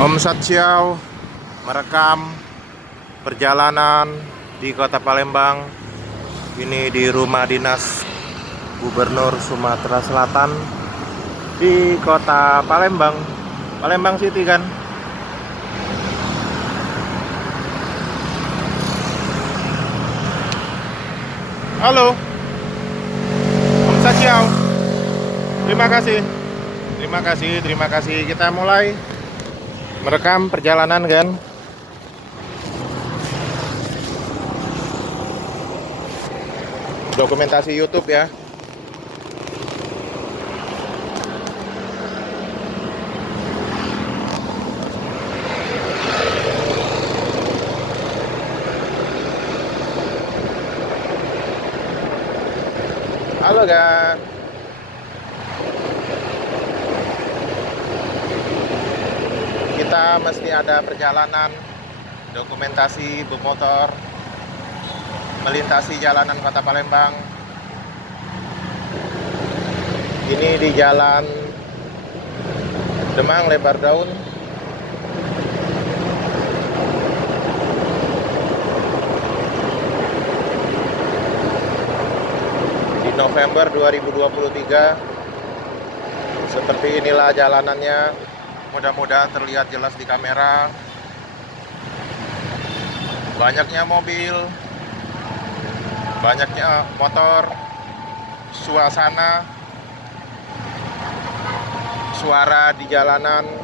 Om Satsiau merekam perjalanan di Kota Palembang. Ini di rumah dinas Gubernur Sumatera Selatan di Kota Palembang, Palembang City kan. Halo, Om Satsiau. Terima kasih. Terima kasih. Kita mulai merekam perjalanan kan. Dokumentasi YouTube ya. Halo kan. Kita mesti ada perjalanan dokumentasi bermotor melintasi jalanan Kota Palembang. Ini di Jalan Demang Lebar Daun. Di November 2023. Seperti inilah jalanannya. Mudah-mudahan terlihat jelas di kamera. Banyaknya mobil, banyaknya motor, suasana, suara di jalanan.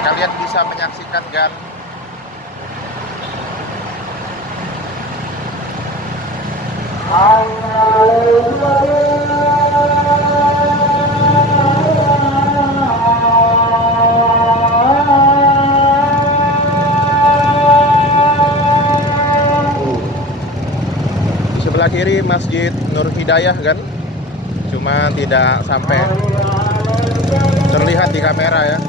Kalian bisa menyaksikan kan? Di sebelah kiri Masjid Nur Hidayah kan? Cuma tidak sampai terlihat di kamera ya.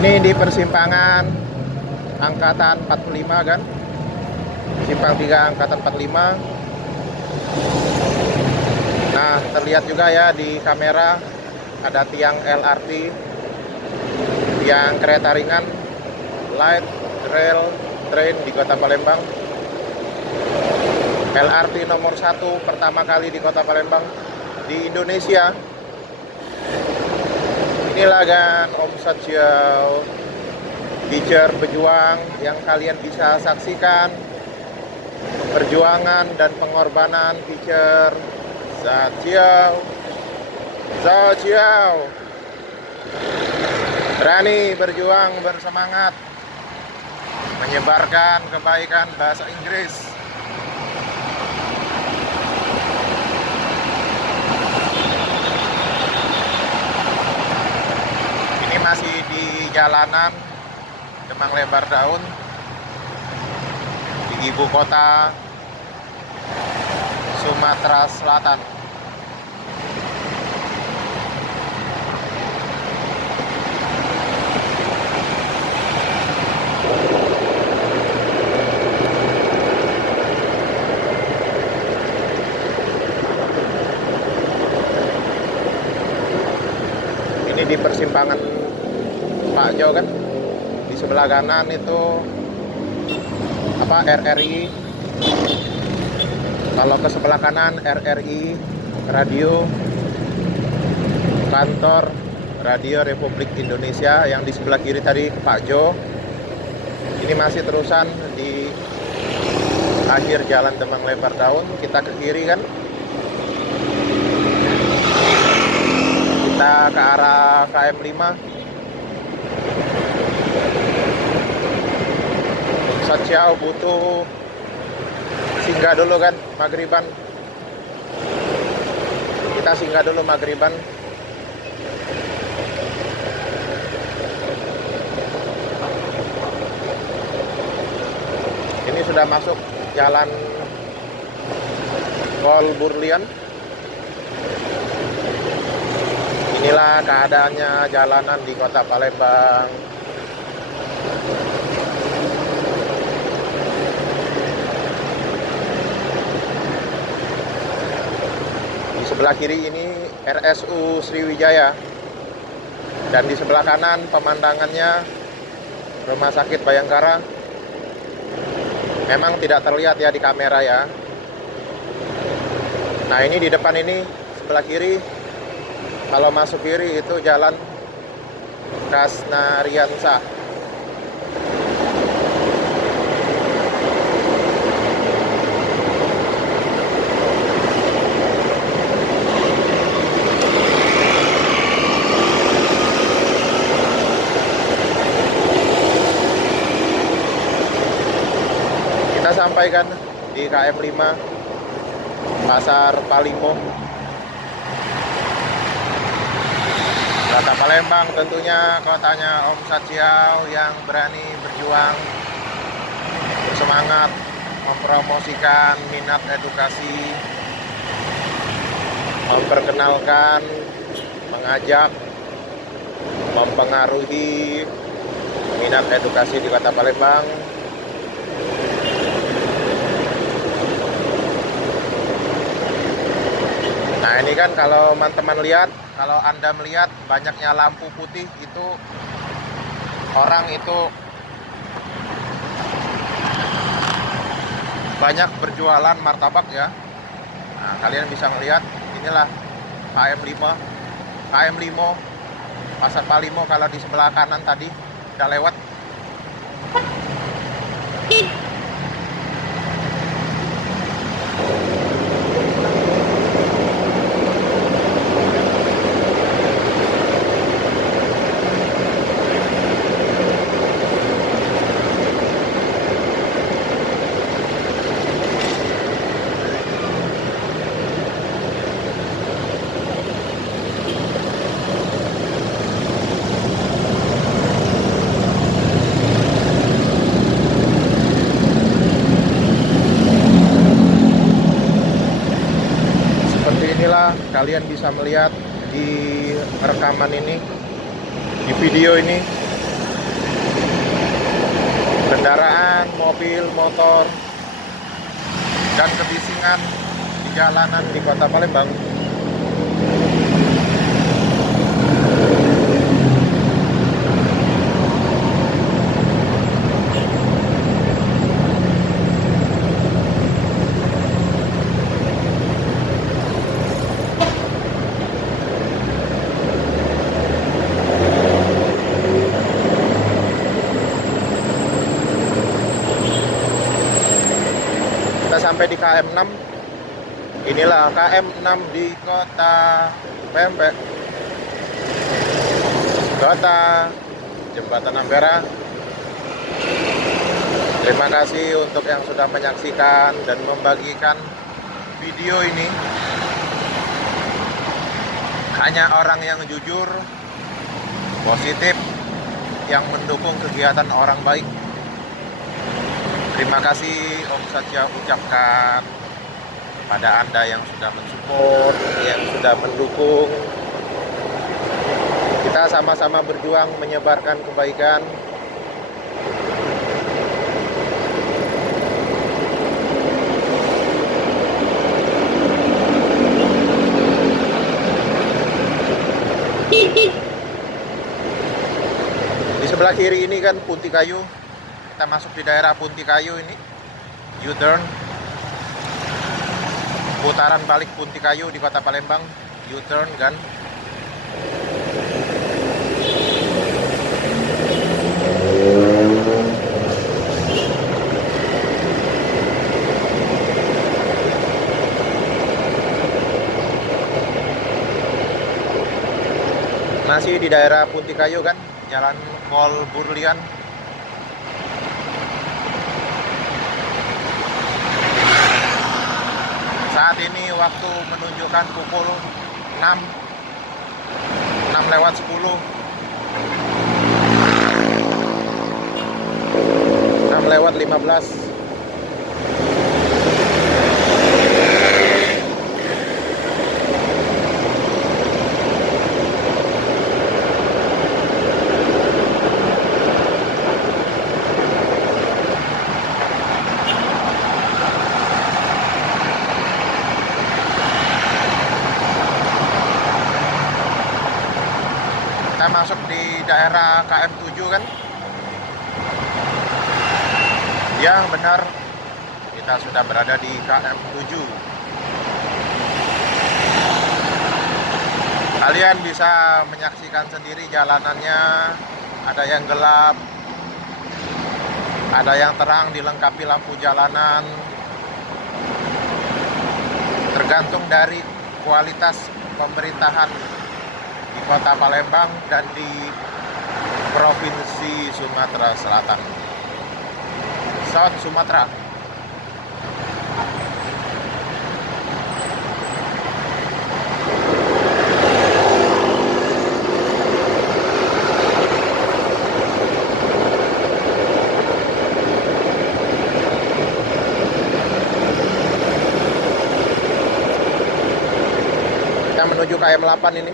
Ini di persimpangan Angkatan 45 kan? Simpang 3 Angkatan 45. Nah, terlihat juga ya di kamera ada tiang LRT, tiang kereta ringan, light rail train di Kota Palembang. LRT nomor 1 pertama kali di Kota Palembang di Indonesia. Inilah kan Om Satsiau, teacher pejuang yang kalian bisa saksikan perjuangan dan pengorbanan teacher Satsiau. Berani berjuang, bersemangat menyebarkan kebaikan bahasa Inggris. Ini masih di jalanan Demang Lebar Daun di ibu kota Sumatera Selatan. Ini di persimpangan Pak Jo kan, di sebelah kanan itu RRI. Kalau ke sebelah kanan RRI radio, kantor Radio Republik Indonesia. Yang di sebelah kiri tadi Pak Jo. Ini masih terusan di akhir Jalan Demang Lebar Daun. Kita ke kiri kan, kita ke arah KM 5. Satsiau butuh singgah dulu kan, maghriban. Kita singgah dulu maghriban. Ini sudah masuk jalan Tol Burlian. Inilah keadaannya jalanan di Kota Palembang. Di sebelah kiri ini RSU Sriwijaya, dan di sebelah kanan pemandangannya Rumah Sakit Bayangkara. Memang tidak terlihat ya di kamera ya. Nah, ini di depan ini sebelah kiri, kalau masuk kiri itu jalan Kasnariansa. Kita sampaikan di KM 5 Pasar Palimo, Kota Palembang, tentunya kotanya Om Satsiao yang berani berjuang, bersemangat mempromosikan minat edukasi, memperkenalkan, mengajak, mempengaruhi minat edukasi di Kota Palembang. Nah, ini kan kalau teman-teman lihat, kalau Anda melihat banyaknya lampu putih itu, orang itu banyak berjualan martabak ya. Nah, kalian bisa melihat, inilah KM 5, KM 5 Pasar Palimo. Kalau di sebelah kanan tadi udah lewat. Kalian bisa melihat di rekaman ini, di video ini, kendaraan, mobil, motor, dan kebisingan di jalanan di Kota Palembang. Sampai di KM 6. Inilah KM 6 di Kota Pempek, Kota Jembatan Ampera. Terima kasih untuk yang sudah menyaksikan dan membagikan video ini. Hanya orang yang jujur, positif, yang mendukung kegiatan orang baik. Terima kasih Om Satsiao ucapkan pada Anda yang sudah mensupport, yang sudah mendukung. Kita sama-sama berjuang menyebarkan kebaikan. Di sebelah kiri ini kan Punti Kayu. Kita masuk di daerah Punti Kayu ini, U-turn, putaran balik Punti Kayu di Kota Palembang, U-turn kan. Masih di daerah Punti Kayu kan, Jalan Tol Burlian. Saat ini waktu menunjukkan pukul 6 lewat 10, 6 lewat 15. Kita masuk di daerah KM 7 kan? Ya benar, kita sudah berada di KM 7. Kalian bisa menyaksikan sendiri jalanannya, ada yang gelap, ada yang terang dilengkapi lampu jalanan. Tergantung dari kualitas pemerintahan di Kota Palembang dan di Provinsi Sumatera Selatan. South Sumatera. Kita menuju KM 8 ini.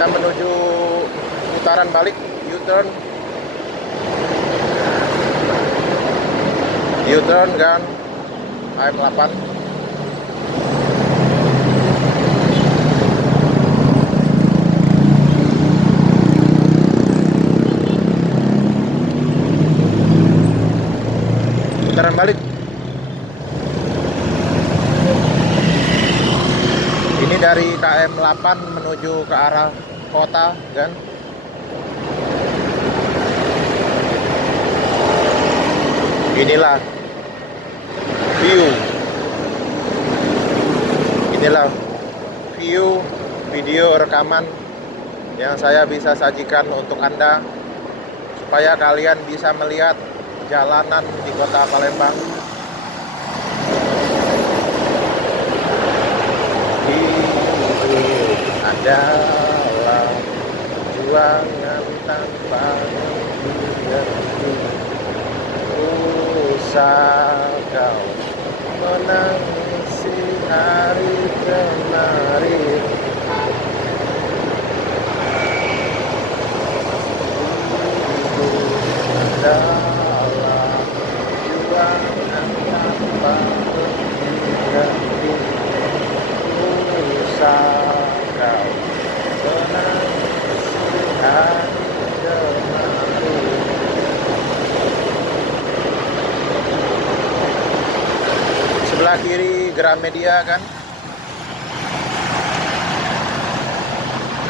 Kita menuju putaran balik, U-turn kan, KM 8. Putaran balik. Ini dari KM 8 menuju ke arah kota kan. Inilah view video rekaman yang saya bisa sajikan untuk Anda supaya kalian bisa melihat jalanan di Kota Palembang. Adalah perjuangan tanpa henti. Usah kau menangisi hari kemarin. Adalah perjuangan tanpa henti. Usah kau menangisi hari kemarin. Sebelah kiri Gramedia kan,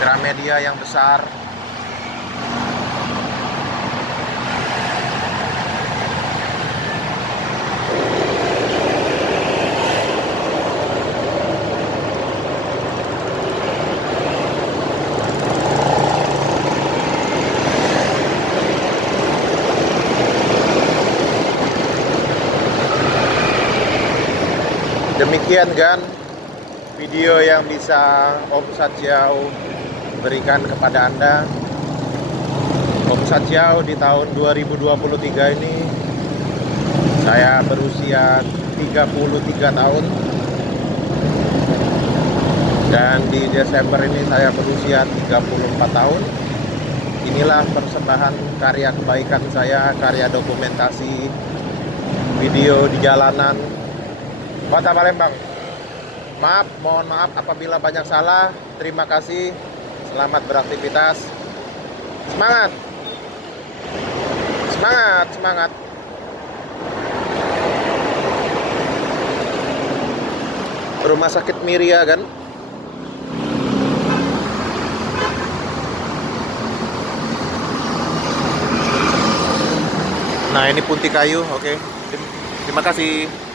Gramedia yang besar. Demikian kan video yang bisa Om Sajiau berikan kepada Anda. Om Sajiau di tahun 2023 ini saya berusia 33 tahun. Dan di Desember ini saya berusia 34 tahun. Inilah persembahan karya kebaikan saya, karya dokumentasi video di jalanan Kota Palembang. Mohon maaf apabila banyak salah. Terima kasih. Selamat beraktivitas. Semangat. Semangat, semangat. Rumah Sakit Miria kan? Nah, ini punti kayu, oke. Terima kasih.